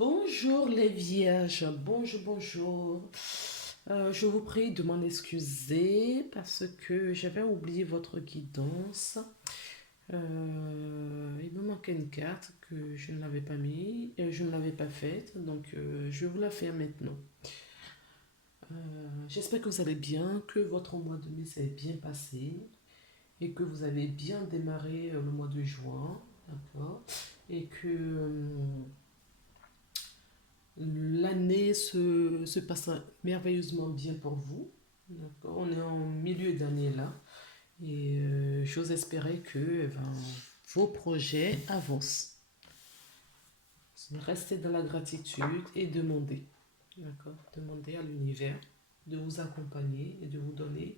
Bonjour les vierges, bonjour. Je vous prie de m'en excuser parce que j'avais oublié votre guidance. Il me manquait une carte que je ne l'avais pas mis, je ne l'avais pas faite, donc je vais vous la faire maintenant. J'espère que vous allez bien, que votre mois de mai s'est bien passé et que vous avez bien démarré le mois de juin, d'accord? Et que l'année se passe merveilleusement bien pour vous. D'accord. On est en milieu d'année là. Et j'ose espérer que vos projets avancent. Restez dans la gratitude et demandez. D'accord. Demandez à l'univers de vous accompagner et de vous donner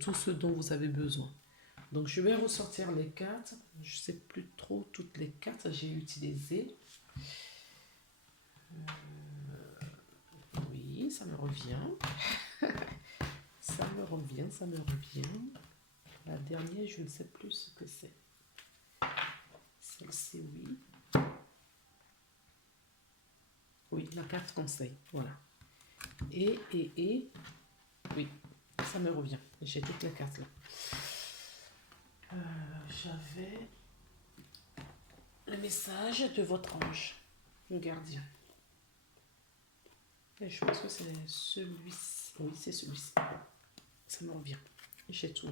tout ce dont vous avez besoin. Donc je vais ressortir les cartes. Je ne sais plus trop toutes les cartes que j'ai utilisées. Oui, ça me revient. Ça me revient. La dernière, je ne sais plus ce que c'est. Celle-ci, oui. Oui, la carte conseil, voilà. Oui, ça me revient. J'ai toutes les cartes là. J'avais le message de votre ange, le gardien. Et je pense que c'est celui-ci. Oui, c'est celui-ci. Ça me revient. J'ai tout.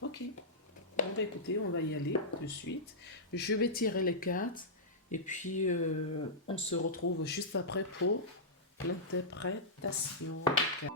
Ok. Bon, bah écoutez, on va y aller de suite. Je vais tirer les cartes et puis on se retrouve juste après pour l'interprétation des cartes.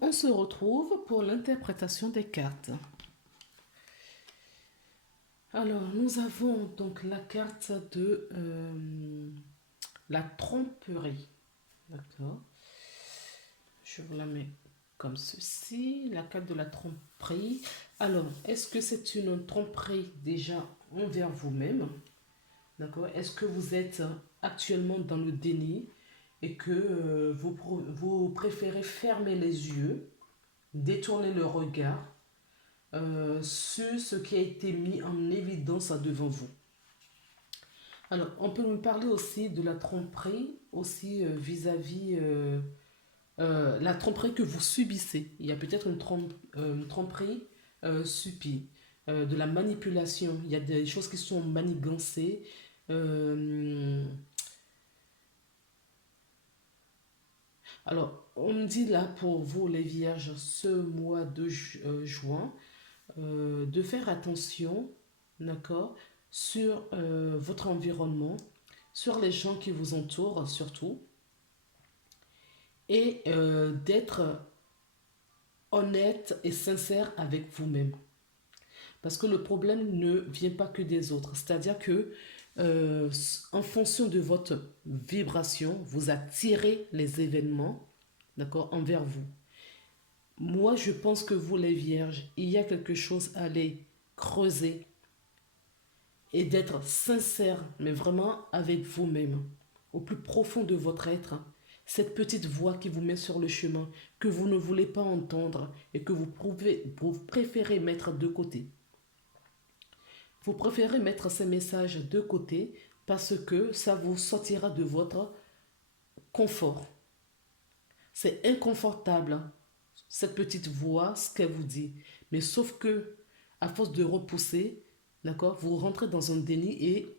On se retrouve pour l'interprétation des cartes. Alors, nous avons donc la carte de la tromperie. D'accord. Je vous la mets comme ceci. La carte de la tromperie. Alors, est-ce que c'est une tromperie déjà envers vous-même? D'accord. Est-ce que vous êtes actuellement dans le déni et que vous préférez fermer les yeux, détourner le regard sur ce qui a été mis en évidence devant vous? Alors, on peut me parler aussi de la tromperie, aussi vis-à-vis la tromperie que vous subissez. Il y a peut-être une tromperie subie, de la manipulation. Il y a des choses qui sont manigancées. Euh, alors, on me dit là pour vous, les vierges, ce mois de juin, de faire attention, d'accord, sur votre environnement, sur les gens qui vous entourent surtout, et d'être honnête et sincère avec vous-même. Parce que le problème ne vient pas que des autres. C'est-à-dire que euh, en fonction de votre vibration, vous attirez les événements, d'accord, envers vous. Moi, je pense que vous, les vierges, il y a quelque chose à aller creuser et d'être sincère, mais vraiment avec vous-même, au plus profond de votre être. Cette petite voix qui vous met sur le chemin, que vous ne voulez pas entendre et que vous préférez mettre de côté. Vous préférez mettre ces messages de côté parce que ça vous sortira de votre confort. C'est inconfortable, cette petite voix, ce qu'elle vous dit. Mais sauf que, à force de repousser, d'accord, vous rentrez dans un déni et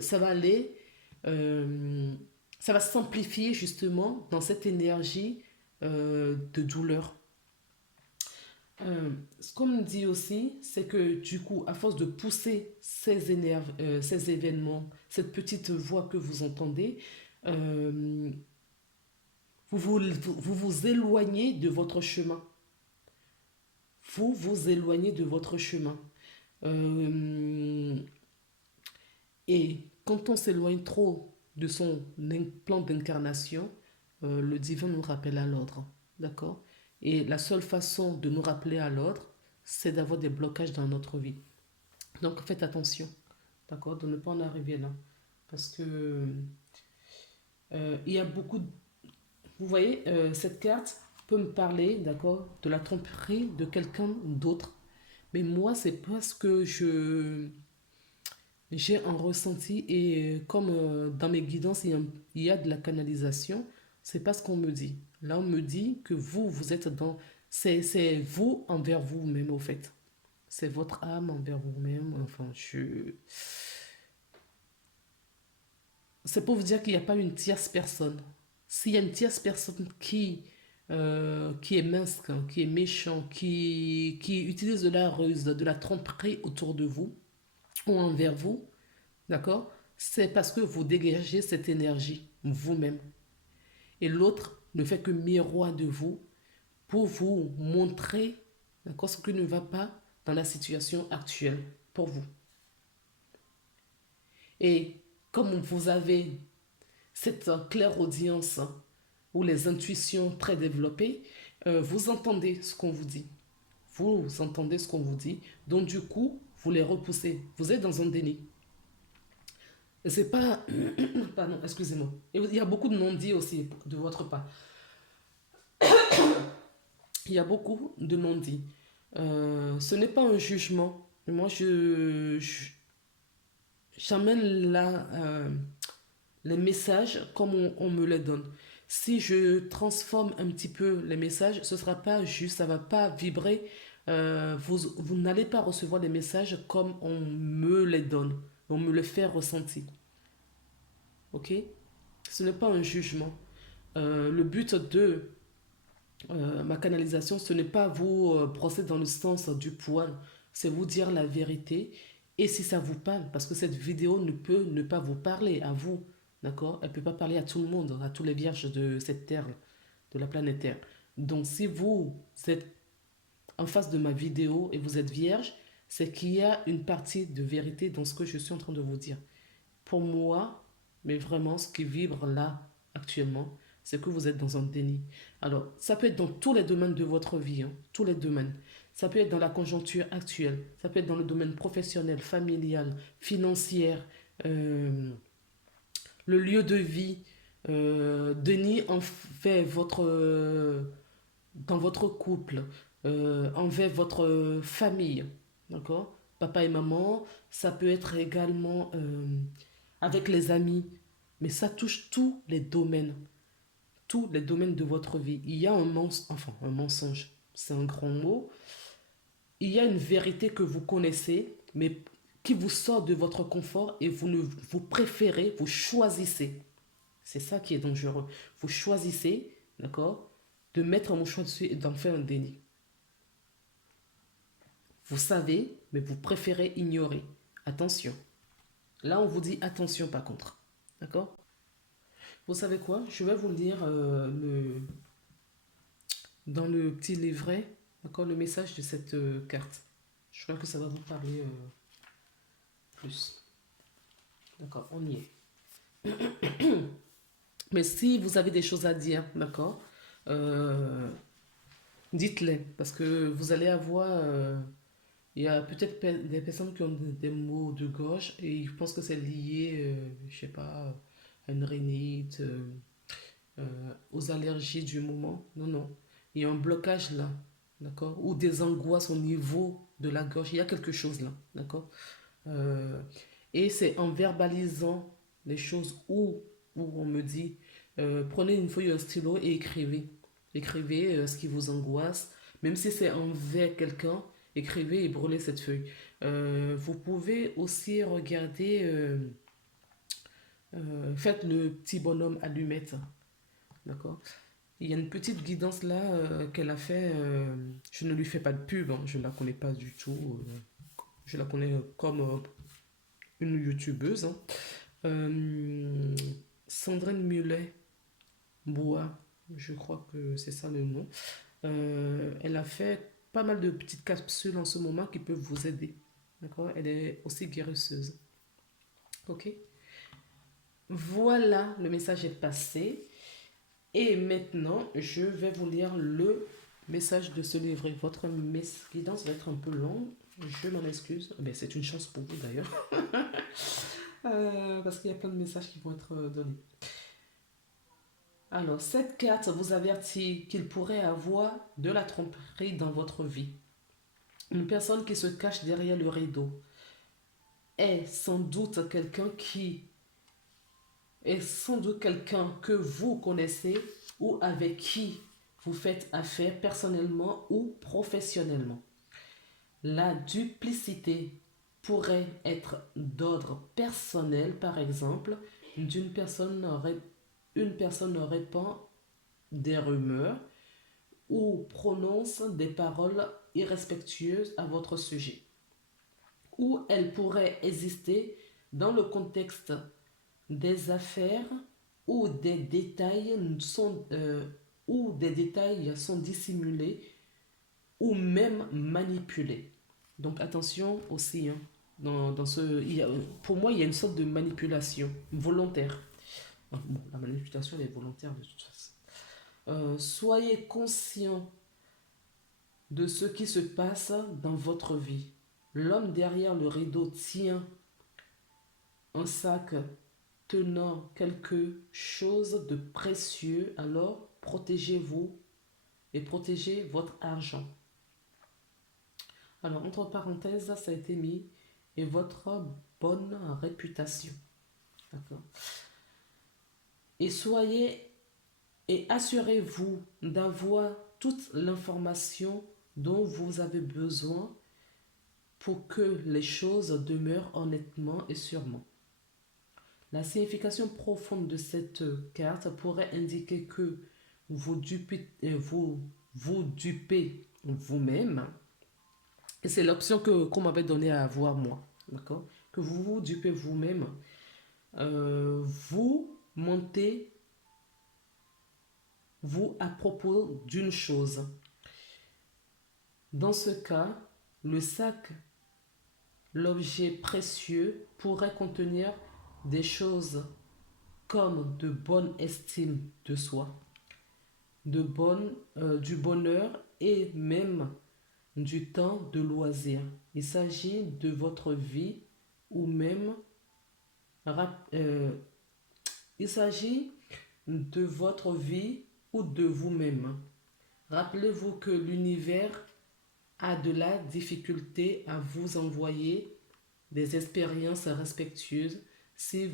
ça va aller, euh, ça va s'amplifier justement dans cette énergie de douleur. Ce qu'on me dit aussi, c'est que du coup, à force de pousser ces événements, cette petite voix que vous entendez, euh, vous éloignez de votre chemin. Vous vous éloignez de votre chemin. Euh, et quand on s'éloigne trop de son plan d'incarnation, le divin nous rappelle à l'ordre. D'accord? Et la seule façon de nous rappeler à l'ordre, c'est d'avoir des blocages dans notre vie. Donc faites attention, d'accord, de ne pas en arriver là. Parce que il y a beaucoup de... Vous voyez, cette carte peut me parler, d'accord, de la tromperie de quelqu'un d'autre. Mais moi, c'est parce que j'ai un ressenti et comme dans mes guidances, il y a de la canalisation, c'est pas ce qu'on me dit. Là, on me dit que vous êtes dans... C'est vous envers vous-même, au fait. C'est votre âme envers vous-même. Enfin, c'est pour vous dire qu'il n'y a pas une tierce personne. S'il y a une tierce personne qui est mince, hein, qui est méchant, qui utilise de la ruse, de la tromperie autour de vous ou envers vous, d'accord? C'est parce que vous dégagez cette énergie vous-même. Et l'autre ne fait que miroir de vous pour vous montrer, d'accord, ce qui ne va pas dans la situation actuelle pour vous. Et comme vous avez cette clairaudience ou les intuitions très développées, vous entendez ce qu'on vous dit. Vous entendez ce qu'on vous dit. Donc du coup, vous les repoussez. Vous êtes dans un déni. Et c'est pas... Pardon, excusez-moi. Et il y a beaucoup de non-dits aussi de votre part. Il y a beaucoup de non-dits. Ce n'est pas un jugement. Moi, j'amène là les messages comme on me les donne. Si je transforme un petit peu les messages, ce ne sera pas juste, ça ne va pas vibrer. Vous n'allez pas recevoir les messages comme on me les donne, on me les fait ressentir. Ok? Ce n'est pas un jugement. Le but de ma canalisation, ce n'est pas vous brosser dans le sens du poil, c'est vous dire la vérité. Et si ça vous parle, parce que cette vidéo ne peut ne pas vous parler à vous, d'accord? Elle ne peut pas parler à tout le monde, à tous les vierges de cette terre, de la planète Terre. Donc si vous êtes en face de ma vidéo et vous êtes vierge, c'est qu'il y a une partie de vérité dans ce que je suis en train de vous dire. Pour moi, mais vraiment, ce qui vibre là, actuellement, c'est que vous êtes dans un déni. Alors, ça peut être dans tous les domaines de votre vie, hein, tous les domaines. Ça peut être dans la conjoncture actuelle, ça peut être dans le domaine professionnel, familial, financier, euh, le lieu de vie. Déni en fait dans votre couple, envers votre famille, d'accord? Papa et maman, ça peut être également avec les amis, mais ça touche tous les domaines de votre vie. Il y a un mensonge, c'est un grand mot. Il y a une vérité que vous connaissez, mais qui vous sort de votre confort et vous préférez, vous choisissez. C'est ça qui est dangereux. Vous choisissez, d'accord, de mettre un choix dessus et d'en faire un déni. Vous savez, mais vous préférez ignorer. Attention. Là, on vous dit attention par contre. D'accord? Vous savez quoi? Je vais vous lire dans le petit livret, d'accord, le message de cette carte. Je crois que ça va vous parler plus. D'accord, on y est. Mais si vous avez des choses à dire, d'accord, euh, dites-les. Parce que vous allez avoir... il y a peut-être des personnes qui ont des maux de gorge et ils pensent que c'est lié, je sais pas, à une rhinite, aux allergies du moment. Non, non. Il y a un blocage là, d'accord? Ou des angoisses au niveau de la gorge. Il y a quelque chose là, d'accord? Euh, et c'est en verbalisant les choses où on me dit, prenez une feuille et un stylo et écrivez. Écrivez ce qui vous angoisse. Même si c'est envers quelqu'un, écrivez et brûlez cette feuille. Vous pouvez aussi regarder, faites le petit bonhomme allumette. D'accord? Il y a une petite guidance là qu'elle a fait. Je ne lui fais pas de pub, hein, je ne la connais pas du tout. Je la connais comme une youtubeuse, hein. Euh, Sandrine Mulet Bois, je crois que c'est ça le nom. Elle a fait pas mal de petites capsules en ce moment qui peuvent vous aider. D'accord? Elle est aussi guérisseuse. Ok? Voilà, le message est passé. Et maintenant, je vais vous lire le message de ce livret. Votre guidance va être un peu longue. Je m'en excuse. Mais c'est une chance pour vous d'ailleurs. Parce qu'il y a plein de messages qui vont être donnés. Alors, cette carte vous avertit qu'il pourrait avoir de la tromperie dans votre vie. Une personne qui se cache derrière le rideau est sans doute quelqu'un que vous connaissez ou avec qui vous faites affaire personnellement ou professionnellement. La duplicité pourrait être d'ordre personnel, par exemple, une personne répand des rumeurs ou prononce des paroles irrespectueuses à votre sujet. Ou elle pourrait exister dans le contexte des affaires où des détails sont dissimulés ou même manipulés. Donc attention aussi, hein, pour moi, il y a une sorte de manipulation volontaire. Bon, la manipulation elle est volontaire de toute façon. Soyez conscient de ce qui se passe dans votre vie. L'homme derrière le rideau tient un sac tenant quelque chose de précieux, alors protégez-vous et protégez votre argent. Alors, entre parenthèses, ça a été mis et votre bonne réputation. D'accord. Et assurez-vous d'avoir toute l'information dont vous avez besoin pour que les choses demeurent honnêtement et sûrement. La signification profonde de cette carte pourrait indiquer que vous dupez vous-même. Et c'est l'option qu'on m'avait donnée à avoir moi. D'accord? Que vous vous dupez vous-même. Vous mentez, vous, à propos d'une chose. Dans ce cas, le sac, l'objet précieux, pourrait contenir des choses comme de bonne estime de soi, du bonheur et même du temps de loisir. Il s'agit de votre vie ou même il s'agit de votre vie ou de vous-même. Rappelez-vous que l'univers a de la difficulté à vous envoyer des expériences respectueuses si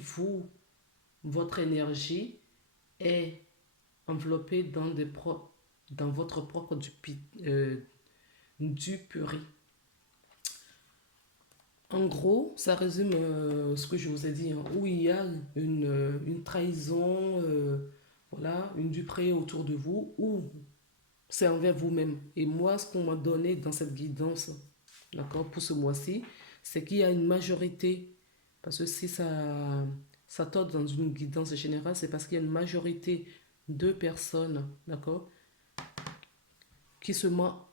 votre énergie est enveloppée dans votre propre duperie. En gros, ça résume ce que je vous ai dit, hein, où il y a une trahison, voilà, une duperie autour de vous, ou c'est envers vous-même. Et moi, ce qu'on m'a donné dans cette guidance, d'accord, pour ce mois-ci, c'est qu'il y a une majorité, parce que si ça tombe dans une guidance générale, c'est parce qu'il y a une majorité de personnes, d'accord, qui se ment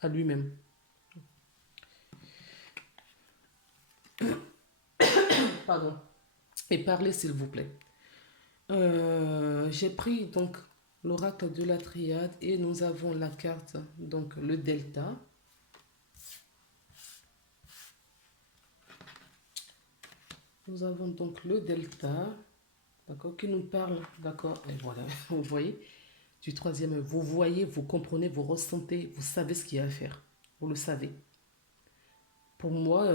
à lui-même. Pardon. Et parlez, s'il vous plaît. J'ai pris donc l'oracle de la triade et nous avons la carte, donc le delta. Nous avons donc le delta, d'accord, qui nous parle, d'accord, et voilà, vous voyez, du troisième. Vous voyez, vous comprenez, vous ressentez, vous savez ce qu'il y a à faire. Vous le savez. Pour moi,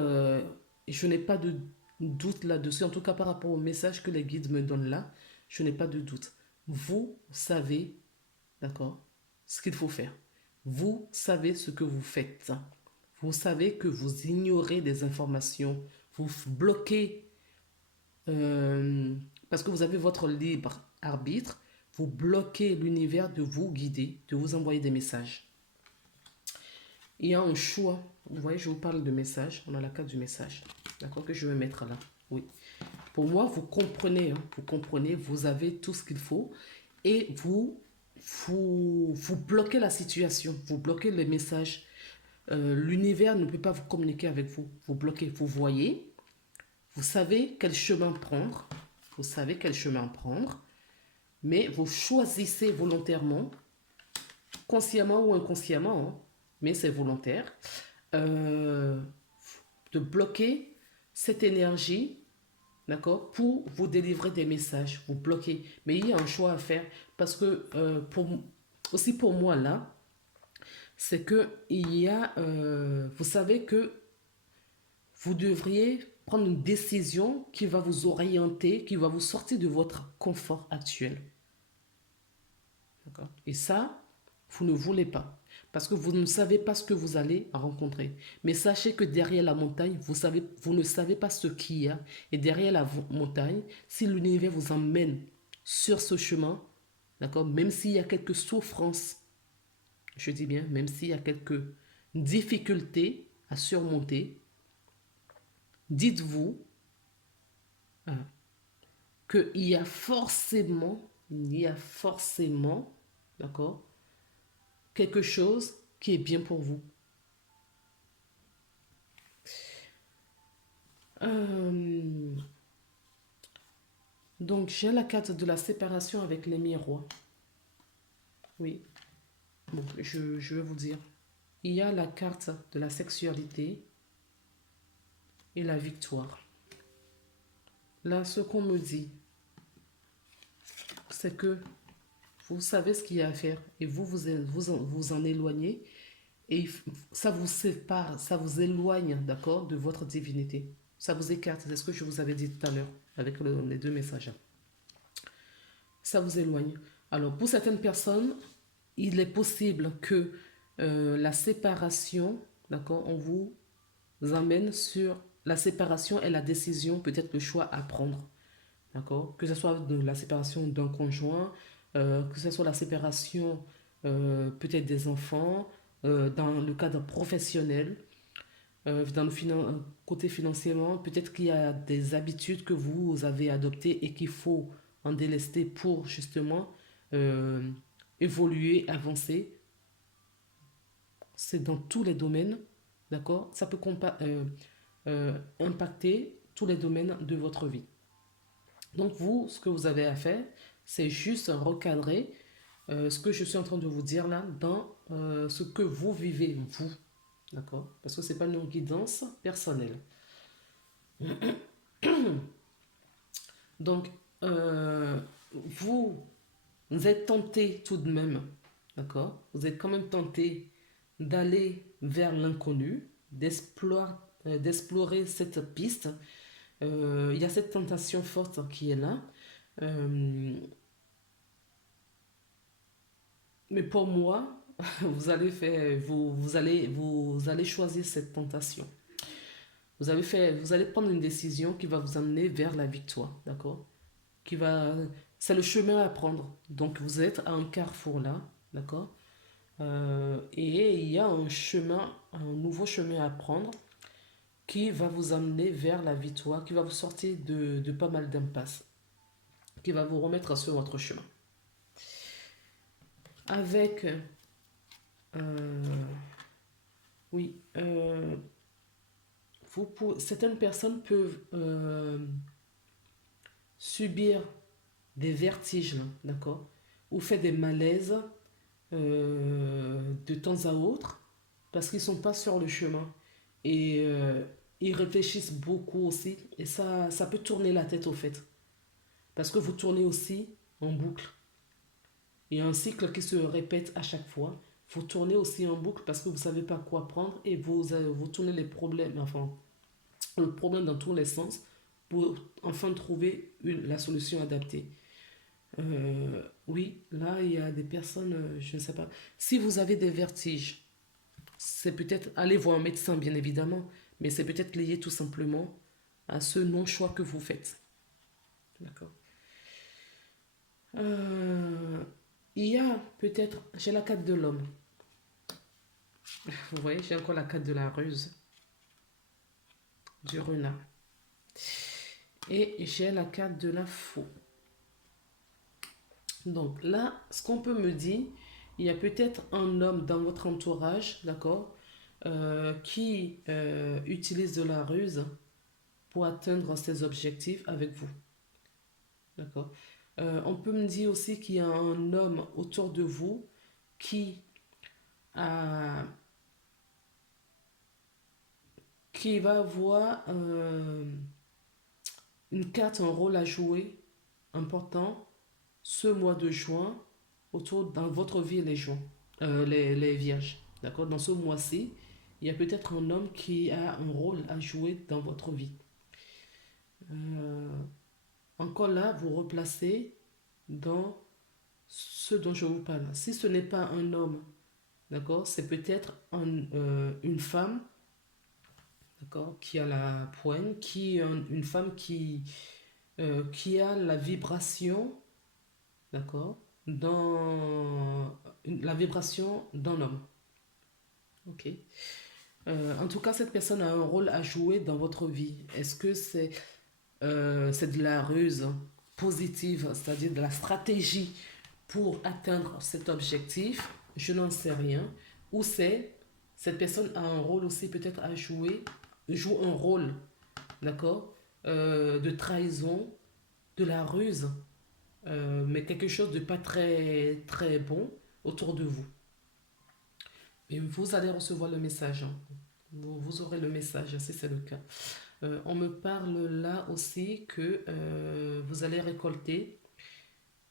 je n'ai pas de doute là-dessus, en tout cas par rapport au message que les guides me donnent là, je n'ai pas de doute. Vous savez, d'accord, ce qu'il faut faire. Vous savez ce que vous faites. Vous savez que vous ignorez des informations, vous bloquez, parce que vous avez votre libre arbitre, vous bloquez l'univers de vous guider, de vous envoyer des messages. Il y a un choix. Vous voyez, je vous parle de message. On a la carte du message. D'accord, que je vais mettre là. Oui. Pour moi, vous comprenez. Hein, vous comprenez. Vous avez tout ce qu'il faut. Et vous bloquez la situation. Vous bloquez les messages. L'univers ne peut pas vous communiquer avec vous. Vous bloquez. Vous voyez. Vous savez quel chemin prendre. vous savez quel chemin prendre, mais vous choisissez volontairement, consciemment ou inconsciemment, hein, mais c'est volontaire, euh, de bloquer cette énergie, d'accord, pour vous délivrer des messages, vous bloquez. Mais il y a un choix à faire parce que aussi pour moi là, c'est que il y a, vous savez que vous devriez prendre une décision qui va vous orienter, qui va vous sortir de votre confort actuel. D'accord. Et ça, vous ne voulez pas. Parce que vous ne savez pas ce que vous allez rencontrer. Mais sachez que derrière la montagne, vous ne savez pas ce qu'il y a. Et derrière la montagne, si l'univers vous emmène sur ce chemin, d'accord, même s'il y a quelques souffrances, je dis bien, même s'il y a quelques difficultés à surmonter, dites-vous hein, il y a forcément, d'accord, quelque chose qui est bien pour vous. Euh, donc, j'ai la carte de la séparation avec les miroirs. Oui, bon, je vais vous dire. Il y a la carte de la sexualité et la victoire. Là, ce qu'on me dit, c'est que vous savez ce qu'il y a à faire et vous en éloignez et ça vous sépare, ça vous éloigne, d'accord, de votre divinité. Ça vous écarte, c'est ce que je vous avais dit tout à l'heure avec les deux messages. Ça vous éloigne. Alors, pour certaines personnes, il est possible que la séparation, d'accord, on vous amène sur la séparation et la décision, peut-être le choix à prendre. D'accord? Que ce soit de la séparation d'un conjoint, que ce soit la séparation peut-être des enfants, dans le cadre professionnel, dans le côté financièrement, peut-être qu'il y a des habitudes que vous avez adoptées et qu'il faut en délester pour justement euh, évoluer, avancer. C'est dans tous les domaines, d'accord? Ça peut impacter tous les domaines de votre vie. Donc vous, ce que vous avez à faire, c'est juste recadrer ce que je suis en train de vous dire là dans ce que vous vivez, vous. D'accord? Parce que ce n'est pas une guidance personnelle. Donc, vous êtes tenté tout de même, d'accord? Vous êtes quand même tenté d'aller vers l'inconnu, d'explorer cette piste. Il y a cette tentation forte qui est là. Euh, mais pour moi, vous allez choisir cette tentation. Vous allez prendre une décision qui va vous amener vers la victoire, d'accord? Qui va, c'est le chemin à prendre. Donc vous êtes à un carrefour là, d'accord? Et il y a un nouveau chemin à prendre qui va vous amener vers la victoire, qui va vous sortir de pas mal d'impasses, qui va vous remettre sur votre chemin. Avec, oui, certaines personnes peuvent subir des vertiges, là, d'accord? Ou faire des malaises de temps à autre parce qu'ils ne sont pas sur le chemin. Et ils réfléchissent beaucoup aussi. Et ça peut tourner la tête au fait. Parce que vous tournez aussi en boucle. Il y a un cycle qui se répète à chaque fois. Vous tournez aussi en boucle parce que vous ne savez pas quoi prendre et vous tournez les problèmes, enfin, le problème dans tous les sens pour enfin trouver la solution adaptée. Oui, là, il y a des personnes, je ne sais pas. Si vous avez des vertiges, c'est peut-être, allez voir un médecin, bien évidemment, mais c'est peut-être lié tout simplement à ce non-choix que vous faites. D'accord. Euh, il y a peut-être, j'ai la carte de l'homme. Vous voyez, j'ai encore la carte de la ruse, du renard. Et j'ai la carte de la faux. Donc là, ce qu'on peut me dire, il y a peut-être un homme dans votre entourage, d'accord, qui utilise de la ruse pour atteindre ses objectifs avec vous. D'accord? On peut me dire aussi qu'il y a un homme autour de vous qui a, qui va avoir une carte, un rôle à jouer important ce mois de juin autour dans votre vie les vierges. D'accord? Dans ce mois-ci, il y a peut-être un homme qui a un rôle à jouer dans votre vie. Euh, Encore là, vous replacez dans ce dont je vous parle. Si ce n'est pas un homme, d'accord, c'est peut-être une femme, d'accord, qui a la poigne, une femme qui a la vibration, d'accord, la vibration d'un homme. Ok. En tout cas, cette personne a un rôle à jouer dans votre vie. Est-ce que c'est de la ruse positive, c'est-à-dire de la stratégie pour atteindre cet objectif? Je n'en sais rien. Ou cette personne a un rôle aussi peut-être à jouer, joue un rôle, d'accord, de trahison, de la ruse, mais quelque chose de pas très très bon autour de vous. Et vous allez recevoir le message, hein. Vous aurez le message si c'est le cas. On me parle là aussi que vous allez récolter.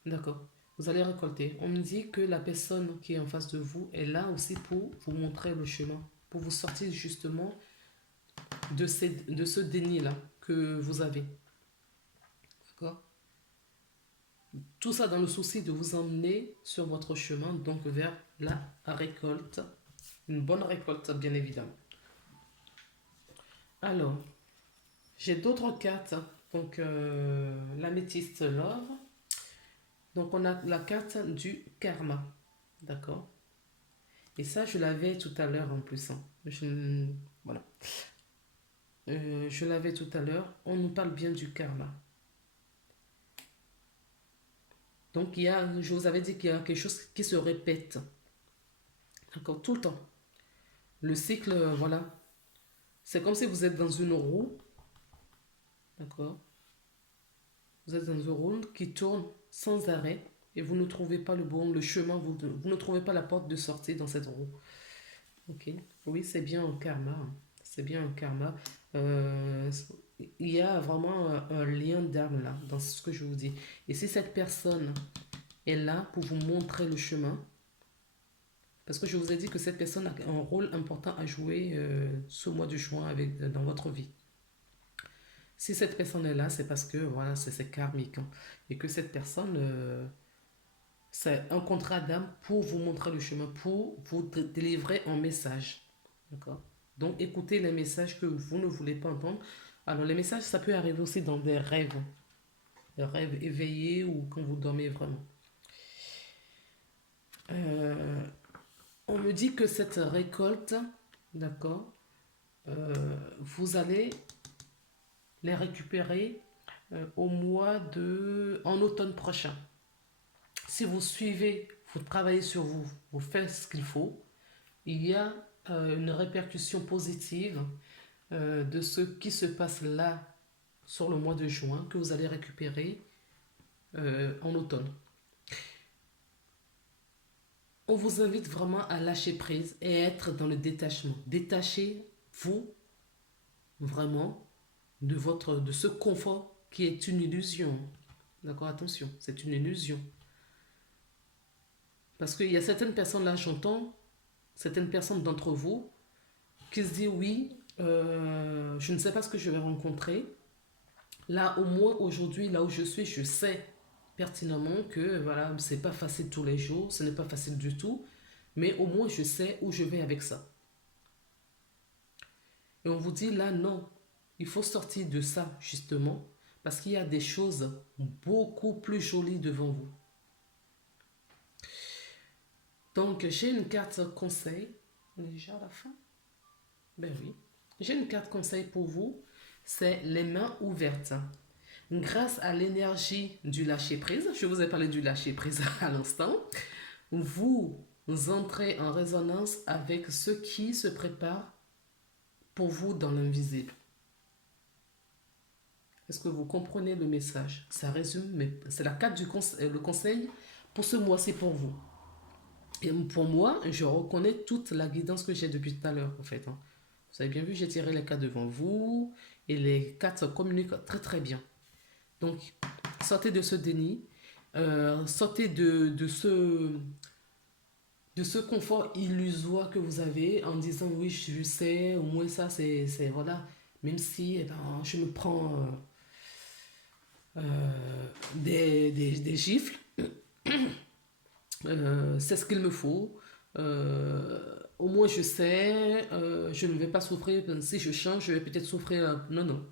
D'accord. Vous allez récolter. On me dit que la personne qui est en face de vous est là aussi pour vous montrer le chemin, pour vous sortir justement de ce déni-là que vous avez. D'accord. Tout ça dans le souci de vous emmener sur votre chemin, donc vers la récolte. Une bonne récolte, bien évidemment. Alors, j'ai d'autres cartes. Donc, l'améthyste love. Donc, on a la carte du karma. D'accord? Et ça, je l'avais tout à l'heure en plus, hein. Voilà. Je l'avais tout à l'heure. On nous parle bien du karma. Donc, je vous avais dit qu'il y a quelque chose qui se répète. D'accord? Tout le temps. Le cycle, voilà. C'est comme si vous êtes dans une roue. D'accord? Vous êtes dans une roue qui tourne sans arrêt et vous ne trouvez pas le chemin, vous ne trouvez pas la porte de sortie dans cette roue. Ok? Oui, c'est bien un karma, hein. C'est bien un karma. Euh, il y a vraiment un lien d'âme là, dans ce que je vous dis. Et si cette personne est là pour vous montrer le chemin, parce que je vous ai dit que cette personne a un rôle important à jouer ce mois de juin dans votre vie. Si cette personne est là, c'est parce que voilà, c'est karmique, hein. Et que cette personne, c'est un contrat d'âme pour vous montrer le chemin, pour vous délivrer un message. D'accord? Donc écoutez les messages que vous ne voulez pas entendre. Alors les messages, ça peut arriver aussi dans des rêves éveillés ou quand vous dormez vraiment. Euh, on me dit que cette récolte, d'accord, vous allez les récupérer en automne prochain. Si vous suivez, vous travaillez sur vous, vous faites ce qu'il faut, il y a une répercussion positive de ce qui se passe là sur le mois de juin que vous allez récupérer en automne. On vous invite vraiment à lâcher prise et être dans le détachement. Détachez-vous vraiment de ce confort qui est une illusion. D'accord, attention, c'est une illusion. Parce qu'il y a certaines personnes là, j'entends, certaines personnes d'entre vous qui se disent oui, je ne sais pas ce que je vais rencontrer. Là, au moins aujourd'hui, là où je suis, je sais pertinemment que voilà, c'est pas facile tous les jours, ce n'est pas facile du tout, mais au moins je sais où je vais avec ça. Et on vous dit là, non, il faut sortir de ça justement, parce qu'il y a des choses beaucoup plus jolies devant vous. Donc, j'ai une carte conseil. On est déjà à la fin? Ben oui. J'ai une carte conseil pour vous. C'est les mains ouvertes. Grâce à l'énergie du lâcher-prise, je vous ai parlé du lâcher-prise à l'instant, vous entrez en résonance avec ce qui se prépare pour vous dans l'invisible. Est-ce que vous comprenez le message? Ça résume, mais c'est la carte le conseil pour ce mois-ci pour vous. Et pour moi, je reconnais toute la guidance que j'ai depuis tout à l'heure, en fait, hein. Vous avez bien vu, j'ai tiré les cartes devant vous et les cartes communiquent très très bien. Donc, sortez de ce déni, sortez de ce confort illusoire que vous avez en disant oui, je sais, au moins ça, voilà. Même si eh ben, je me prends des gifles, c'est ce qu'il me faut. Au moins je sais, je ne vais pas souffrir. Si je change, je vais peut-être souffrir. Non, non.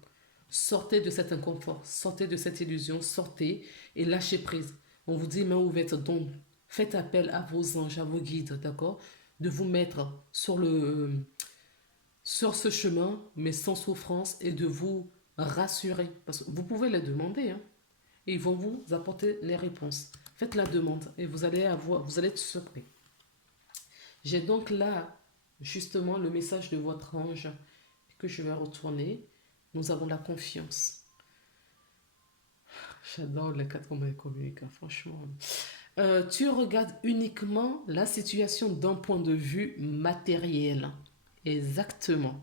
Sortez de cet inconfort, sortez de cette illusion, sortez et lâchez prise. On vous dit main ouverte, donc faites appel à vos anges, à vos guides, d'accord? De vous mettre sur ce chemin, mais sans souffrance, et de vous rassurer. Parce que vous pouvez les demander, hein, et ils vont vous apporter les réponses. Faites la demande et vous allez être surpris. J'ai donc là, justement, le message de votre ange que je vais retourner. Nous avons la confiance. J'adore les quatre combats communiques, franchement. Tu regardes uniquement la situation d'un point de vue matériel. Exactement.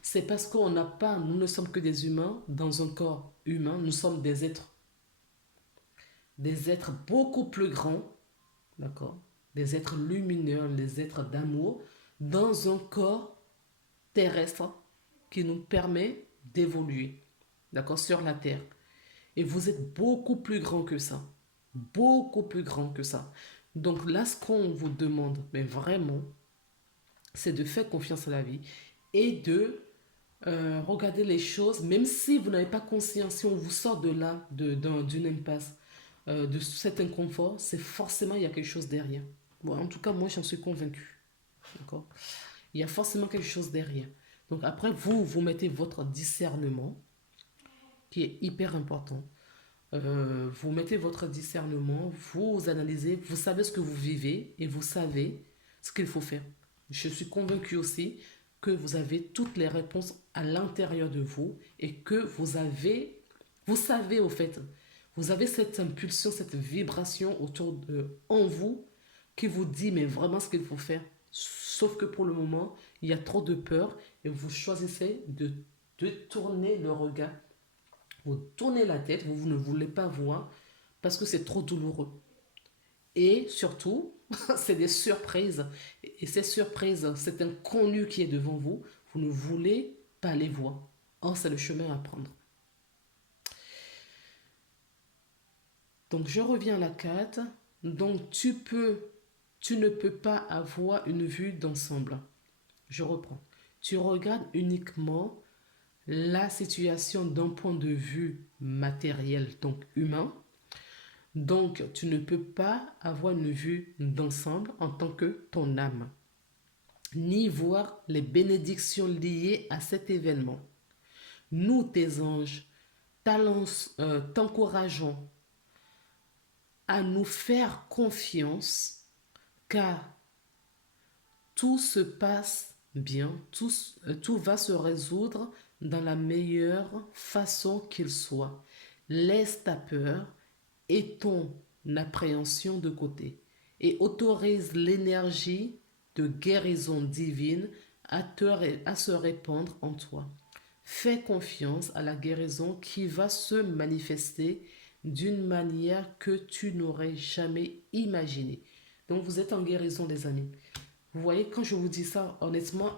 C'est parce qu'on n'a pas, nous ne sommes que des humains dans un corps humain, nous sommes des êtres beaucoup plus grands, d'accord? Des êtres lumineux, des êtres d'amour, dans un corps terrestre qui nous permet d'évoluer, d'accord, sur la Terre. Et vous êtes beaucoup plus grand que ça. Beaucoup plus grand que ça. Donc là, ce qu'on vous demande, mais vraiment, c'est de faire confiance à la vie et de regarder les choses, même si vous n'avez pas conscience, si on vous sort de là, d'une impasse, de cet inconfort, c'est forcément, il y a quelque chose derrière. Bon, en tout cas, moi, j'en suis convaincue. D'accord? Il y a forcément quelque chose derrière. Donc après, vous mettez votre discernement, qui est hyper important. Vous mettez votre discernement, vous analysez, vous savez ce que vous vivez et vous savez ce qu'il faut faire. Je suis convaincue aussi que vous avez toutes les réponses à l'intérieur de vous et que vous savez au fait, vous avez cette impulsion, cette vibration en vous qui vous dit mais vraiment ce qu'il faut faire. Sauf que pour le moment, il y a trop de peur et vous choisissez de tourner le regard, vous tournez la tête, vous ne voulez pas voir parce que c'est trop douloureux. Et surtout, c'est des surprises. Et ces surprises, cet inconnu qui est devant vous, vous ne voulez pas les voir. Or, c'est le chemin à prendre. Donc, je reviens à la carte. Donc, tu ne peux pas avoir une vue d'ensemble. Je reprends. Tu regardes uniquement la situation d'un point de vue matériel, donc humain. Donc, tu ne peux pas avoir une vue d'ensemble en tant que ton âme, ni voir les bénédictions liées à cet événement. Nous, tes anges, t'encourageons à nous faire confiance, car tout se passe bien, tout va se résoudre dans la meilleure façon qu'il soit. Laisse ta peur et ton appréhension de côté et autorise l'énergie de guérison divine à se répandre en toi. Fais confiance à la guérison qui va se manifester d'une manière que tu n'aurais jamais imaginée. Donc vous êtes en guérison, les amis. Vous voyez, quand je vous dis ça, honnêtement,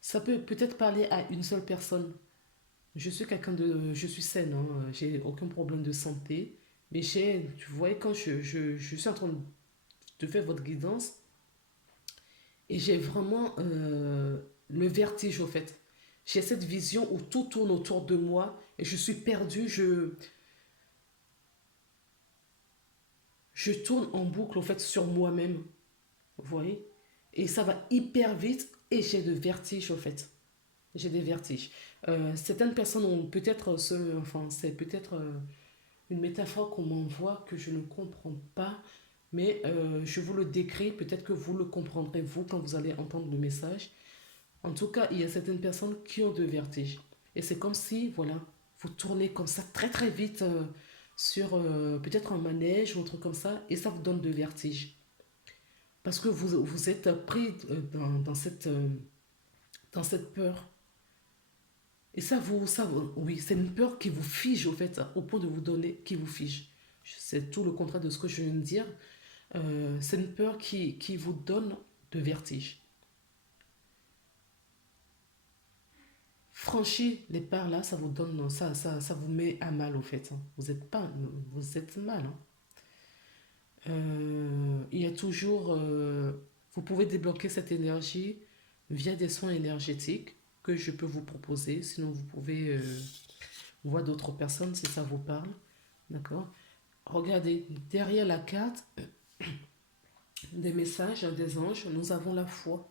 ça peut peut-être parler à une seule personne. Je suis saine, hein, j'ai aucun problème de santé. Mais tu vois, quand je suis en train de faire votre guidance, et j'ai vraiment le vertige au fait. J'ai cette vision où tout tourne autour de moi et je suis perdue, je tourne en boucle au fait sur moi-même. Vous voyez? Et ça va hyper vite et j'ai de vertige au fait. J'ai des vertiges. Certaines personnes ont peut-être enfin, c'est peut-être une métaphore qu'on m'envoie que je ne comprends pas, mais je vous le décris, peut-être que vous le comprendrez vous quand vous allez entendre le message. En tout cas, il y a certaines personnes qui ont de vertiges. Et c'est comme si, voilà, vous tournez comme ça très très vite sur peut-être un manège ou un truc comme ça, et ça vous donne de vertige. Parce que vous êtes pris dans cette peur. Et oui, c'est une peur qui vous fige, au fait, au point de vous donner, qui vous fige. C'est tout le contraire de ce que je viens de dire. C'est une peur qui vous donne de vertige. Franchir les peurs là, ça vous donne, ça vous met à mal, au fait, hein. Vous êtes mal, hein. Il y a toujours, vous pouvez débloquer cette énergie via des soins énergétiques que je peux vous proposer. Sinon, vous pouvez voir d'autres personnes si ça vous parle. D'accord? Regardez, derrière la carte des messages des anges, nous avons la foi.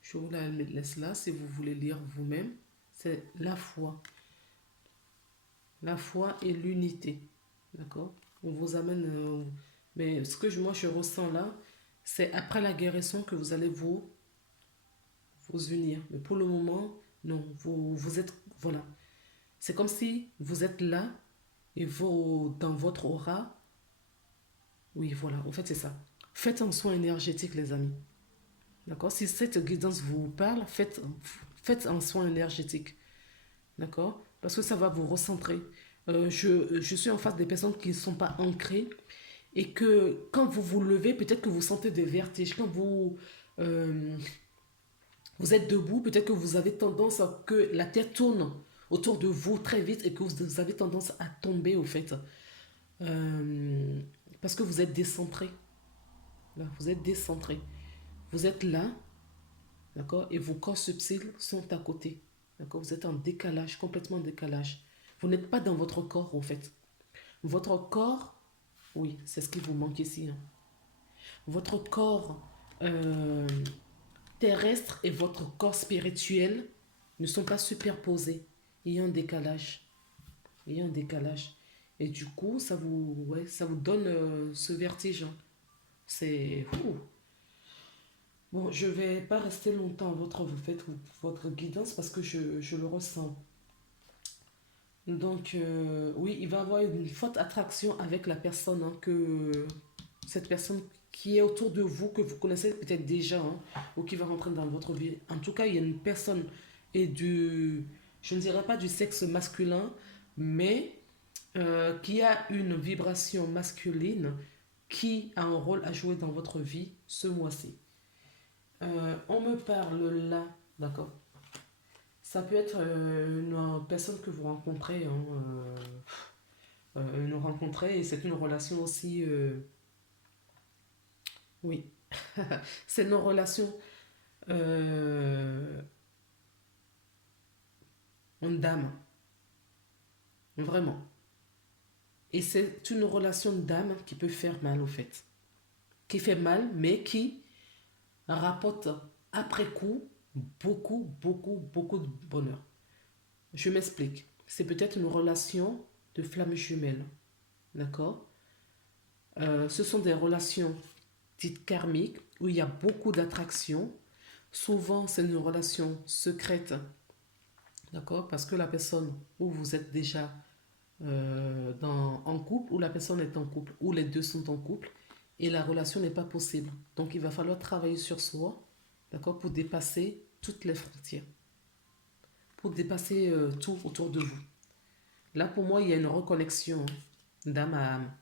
Je vous la laisse là si vous voulez lire vous-même. C'est la foi. La foi et l'unité. D'accord? On vous amène. Mais ce que moi je ressens là, c'est après la guérison que vous allez vous unir. Mais pour le moment, non. Vous êtes. Voilà. C'est comme si vous êtes là et dans votre aura. Oui, voilà. En fait, c'est ça. Faites un soin énergétique, les amis. D'accord? Si cette guidance vous parle, faites un soin énergétique. D'accord? Parce que ça va vous recentrer. Je suis en face des personnes qui ne sont pas ancrées et que quand vous vous levez, peut-être que vous sentez des vertiges. Quand euh, vous êtes debout, peut-être que vous avez tendance à que la terre tourne autour de vous très vite et que vous avez tendance à tomber, au fait. Euh, Parce que vous êtes décentré. Là, vous êtes décentré. Vous êtes là, d'accord, et vos corps subtils sont à côté. D'accord? Vous êtes en décalage, complètement en décalage. Vous n'êtes pas dans votre corps, en fait. Votre corps, oui, c'est ce qui vous manque ici, hein. Votre corps euh, terrestre et votre corps spirituel ne sont pas superposés. Il y a un décalage. Il y a un décalage. Et du coup, ça vous donne ce vertige, hein. C'est... ouh. Bon, je vais pas rester longtemps à votre guidance parce que je le ressens. Donc, oui, il va y avoir une forte attraction avec la personne, hein, cette personne qui est autour de vous, que vous connaissez peut-être déjà, hein, ou qui va rentrer dans votre vie. En tout cas, il y a une personne et je ne dirais pas du sexe masculin, mais qui a une vibration masculine qui a un rôle à jouer dans votre vie ce mois-ci. On me parle là, d'accord. Ça peut être une personne que vous rencontrez, hein, une rencontrée, et c'est une relation aussi. Oui, c'est une relation euh, en d'âme, vraiment. Et c'est une relation d'âme qui peut faire mal, au fait. Qui fait mal, mais qui rapporte après coup beaucoup de bonheur. Je m'explique. C'est peut-être une relation de flamme jumelle. D'accord? Ce sont des relations dites karmiques où il y a beaucoup d'attraction. Souvent, c'est une relation secrète. D'accord? Parce que la personne où vous êtes déjà en couple, ou la personne est en couple, ou les deux sont en couple, et la relation n'est pas possible. Donc, il va falloir travailler sur soi, d'accord, pour dépasser toutes les frontières, pour dépasser tout autour de vous. Là, pour moi, il y a une reconnexion, hein, d'âme à âme.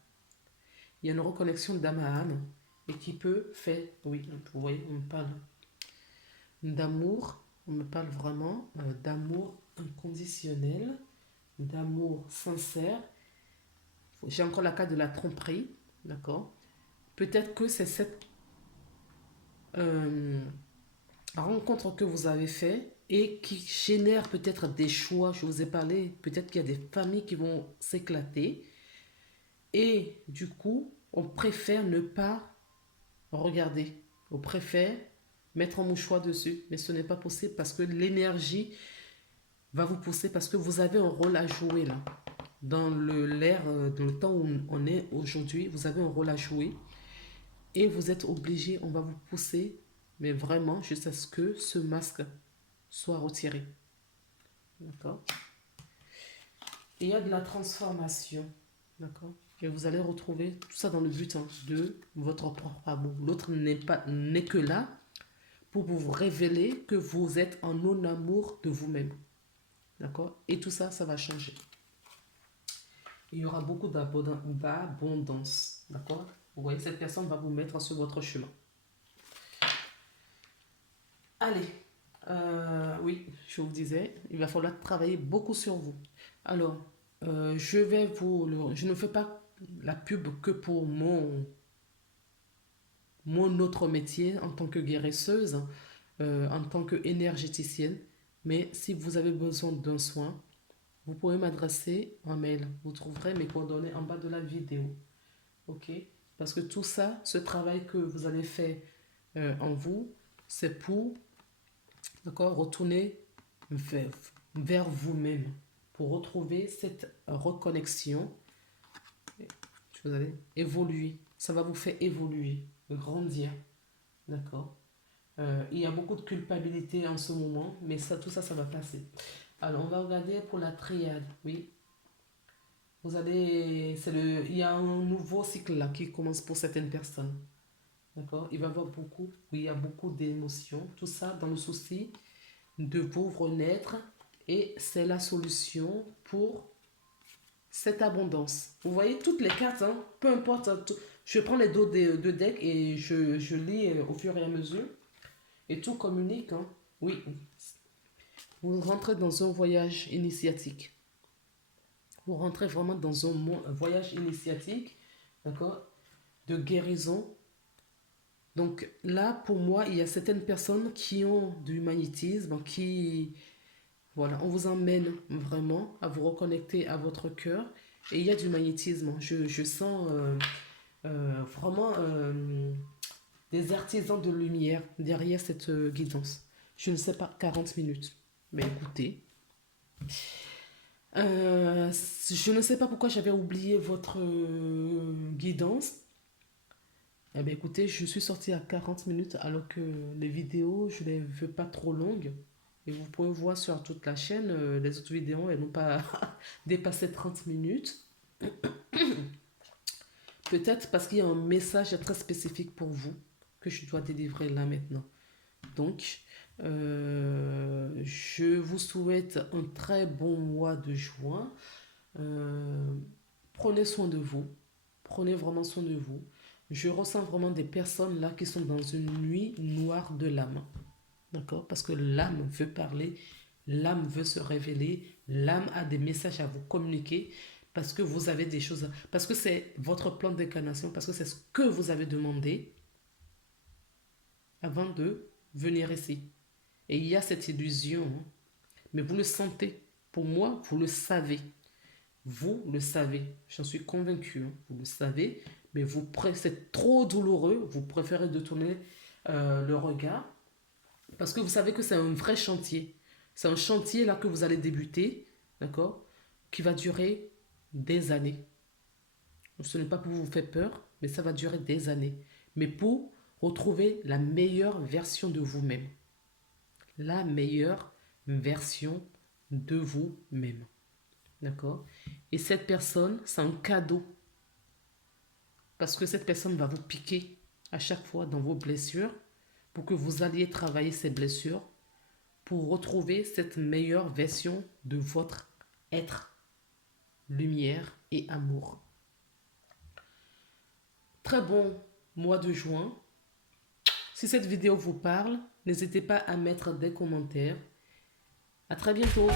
Il y a une reconnexion d'âme à âme et qui peut faire, oui, vous voyez, on me parle d'amour, on me parle vraiment d'amour inconditionnel, d'amour sincère. J'ai encore la carte de la tromperie, d'accord. Peut-être que c'est cette euh, rencontre que vous avez fait et qui génère peut-être des choix. Je vous ai parlé, peut-être qu'il y a des familles qui vont s'éclater et du coup, on préfère ne pas regarder. On préfère mettre un mouchoir dessus, mais ce n'est pas possible parce que l'énergie va vous pousser, parce que vous avez un rôle à jouer là. Dans le temps où on est aujourd'hui, vous avez un rôle à jouer et vous êtes obligé, on va vous pousser, mais vraiment jusqu'à ce que ce masque soit retiré. D'accord? Et il y a de la transformation. D'accord? Et vous allez retrouver tout ça dans le but de votre propre amour. L'autre n'est que là pour vous révéler que vous êtes en non-amour de vous-même. D'accord? Et tout ça, ça va changer. Il y aura beaucoup d'abondance. D'accord? Vous voyez, cette personne va vous mettre sur votre chemin. Allez, oui, je vous disais, il va falloir travailler beaucoup sur vous. Alors, je ne fais pas la pub que pour mon autre métier en tant que guérisseuse, en tant qu'énergéticienne. Mais si vous avez besoin d'un soin, vous pouvez m'adresser un mail. Vous trouverez mes coordonnées en bas de la vidéo. OK? Parce que tout ça, ce travail que vous allez faire en vous, c'est pour, d'accord, retourner vers vous-même, pour retrouver cette reconnexion. Vous allez évoluer. Ça va vous faire évoluer, grandir. D'accord? Il y a beaucoup de culpabilité en ce moment, mais ça, tout ça, ça va passer. Alors, on va regarder pour la triade. Oui. Il y a un nouveau cycle là qui commence pour certaines personnes. D'accord? Il va y avoir beaucoup, oui, il y a beaucoup d'émotions. Tout ça dans le souci de vous renaître. Et c'est la solution pour cette abondance. Vous voyez toutes les cartes, peu importe. Je prends les dos de deck et je lis au fur et à mesure. Et tout communique. Oui. Vous rentrez dans un voyage initiatique. Vous rentrez vraiment dans un voyage initiatique, d'accord, de guérison. Donc là, pour moi, il y a certaines personnes qui ont du magnétisme, voilà, on vous emmène vraiment à vous reconnecter à votre cœur. Et il y a du magnétisme. Je sens vraiment des artisans de lumière derrière cette guidance. Je ne sais pas, 40 minutes. Mais écoutez, je ne sais pas pourquoi j'avais oublié votre guidance. Eh bien, écoutez, je suis sortie à 40 minutes alors que les vidéos, je ne les veux pas trop longues. Et vous pouvez voir sur toute la chaîne, les autres vidéos, elles n'ont pas dépassé 30 minutes. Peut-être parce qu'il y a un message très spécifique pour vous que je dois délivrer là maintenant. Donc, je vous souhaite un très bon mois de juin. Prenez soin de vous. Prenez vraiment soin de vous. Je ressens vraiment des personnes là qui sont dans une nuit noire de l'âme. D'accord? Parce que l'âme veut parler, l'âme veut se révéler, l'âme a des messages à vous communiquer parce que vous avez des choses, parce que c'est votre plan d'incarnation, parce que c'est ce que vous avez demandé avant de venir ici. Et il y a cette illusion, mais vous le sentez. Pour moi, vous le savez. Vous le savez. J'en suis convaincue. Vous le savez. Mais c'est trop douloureux. Vous préférez détourner le regard. Parce que vous savez que c'est un vrai chantier. C'est un chantier là que vous allez débuter. D'accord? Qui va durer des années. Ce n'est pas pour vous faire peur. Mais ça va durer des années. Mais pour retrouver la meilleure version de vous-même. La meilleure version de vous-même. D'accord? Et cette personne, c'est un cadeau. Parce que cette personne va vous piquer à chaque fois dans vos blessures pour que vous alliez travailler ces blessures pour retrouver cette meilleure version de votre être, lumière et amour. Très bon mois de juin. Si cette vidéo vous parle, n'hésitez pas à mettre des commentaires. À très bientôt.